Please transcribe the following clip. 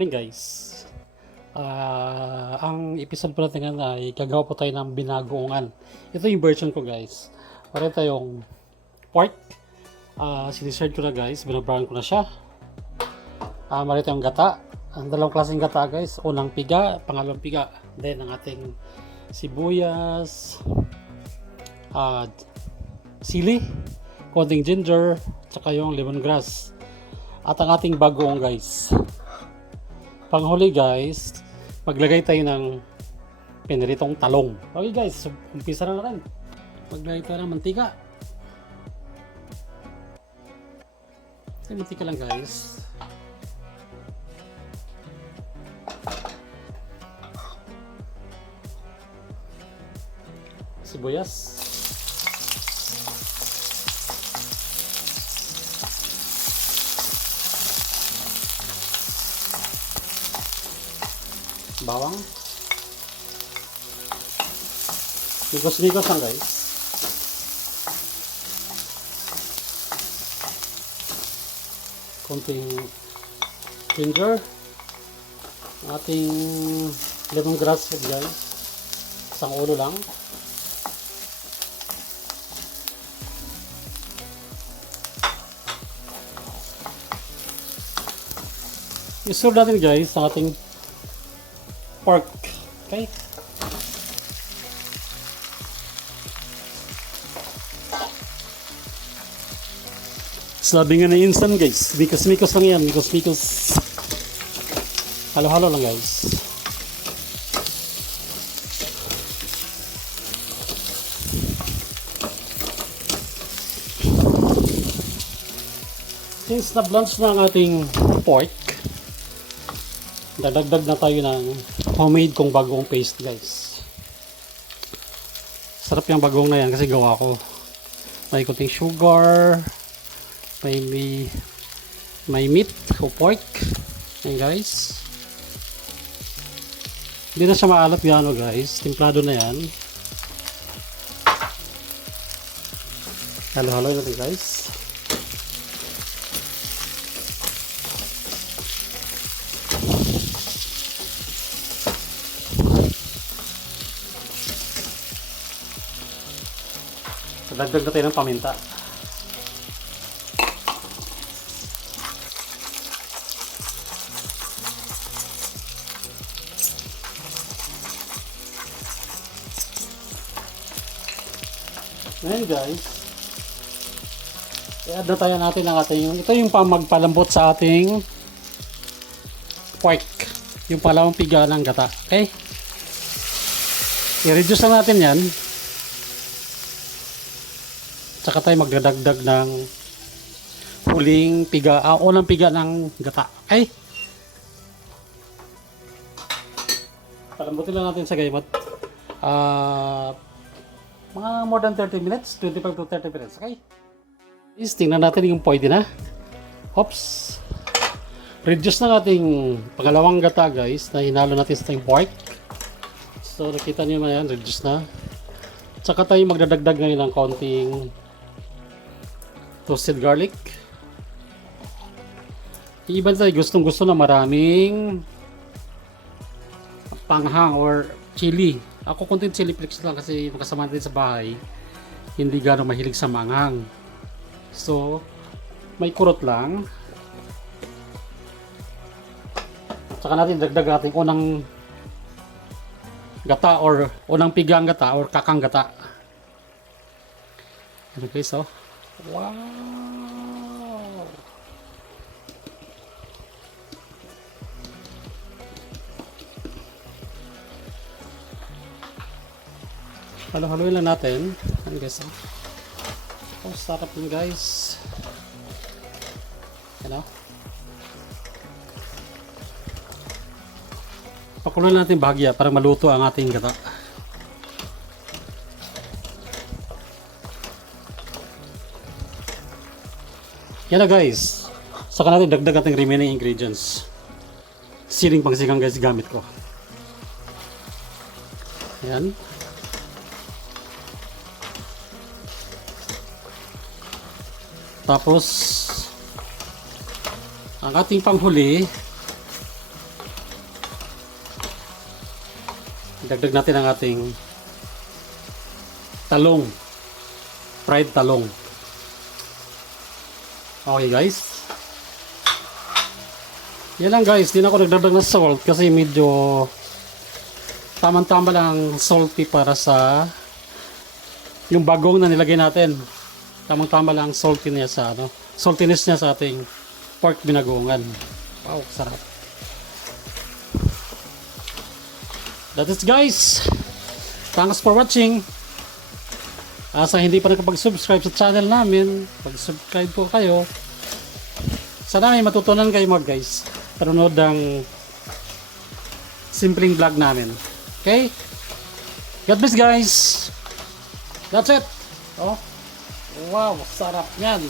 Morning guys. Ang episode po natin ngayon ay gagawa po tayo ng binagoongan. Ito yung version ko guys. Para tayong pork. Siniserd ko na guys. Binabrown ko na siya. Mari tayong gata. Ang dalawang klaseng gata guys. Unang piga, pangalawang piga. Then ang ating sibuyas, sili, konting ginger, tsaka yung lemongrass. At ang ating bagoong guys. Panghuli guys, maglagay tayo ng piniritong talong. Okay guys, so, umpisa na natin. Maglagay tayo ng mantika. Mantika lang guys. Sibuyas. Bawang. Mikos-mikos lang guys. Konting ginger. Ating lemongrass guys. Isang ulo lang. I-serve natin guys ang ating pork. Okay? Sabi nga na instant guys. Mikos-mikos lang yan. Mikos-mikos. Halo-halo lang guys. Since na-blanch na ang ating pork, dadagdag na tayo ng homemade kong bagong paste guys. Sarap yung bagong na yan kasi gawa ko. May kunting sugar, may meat o pork. Yan guys. Hindi na siya maalat gano guys. Timplado na yan. Halo-halo natin guys. Dagdag na tayo ng paminta. Ngayon guys, i-add na tayo natin ang ating, ito yung magpalambot sa ating pork. Yung palawang piga ng gata. Okay? I-reduce na natin yan. Tsaka tayo magdadagdag ng huling piga, unang piga ng gata. Okay? Palambutin lang natin sa gaymat. Mga more than 30 minutes, 25 to 30 minutes. Okay? Is tingnan natin yung pwede na. Oops. Reduce na natin pangalawang gata guys na hinalo natin sa ating pork. So nakita niyo naman yan, reduce na. Tsaka tayo magdadagdag ngayon ng konting toasted garlic. Iba tayo gustong gusto na maraming panghang or chili. Ako konting chili flakes lang kasi makasama natin sa bahay. Hindi gano'ng mahilig sa manghang. So, may kurot lang. Tsaka natin dagdag natin unang gata or unang pigang gata or kakang gata. Ano guys, oh. Wow! Halo-haloin lang natin. Ano guys, oh. Oh, sarap yun guys. Ano? Pakuloy natin bahagya para maluto ang ating gata. Yan na guys. Saka natin dagdag ating remaining ingredients. Siling pangsigang guys gamit ko. Yan. Tapos ang ating panghuli Dagdag natin ang ating talong. Fried talong. Okay guys. Yan lang guys. Di na ako nagdagdag ng salt kasi medyo tamang-tama lang ang salty para sa yung bagong na nilagay natin. Tamang-tama lang ang salty niya sa saltiness niya sa ating pork binagoongan. Wow, sarap. That is guys. Thanks for watching. Sa hindi pa nakapag-subscribe sa channel namin, pag-subscribe po kayo. Sana may matutunan kayo mga guys. Panonood ng simpleng vlog namin. Okay? God bless guys. That's it. Oh. Wow, sarap yan.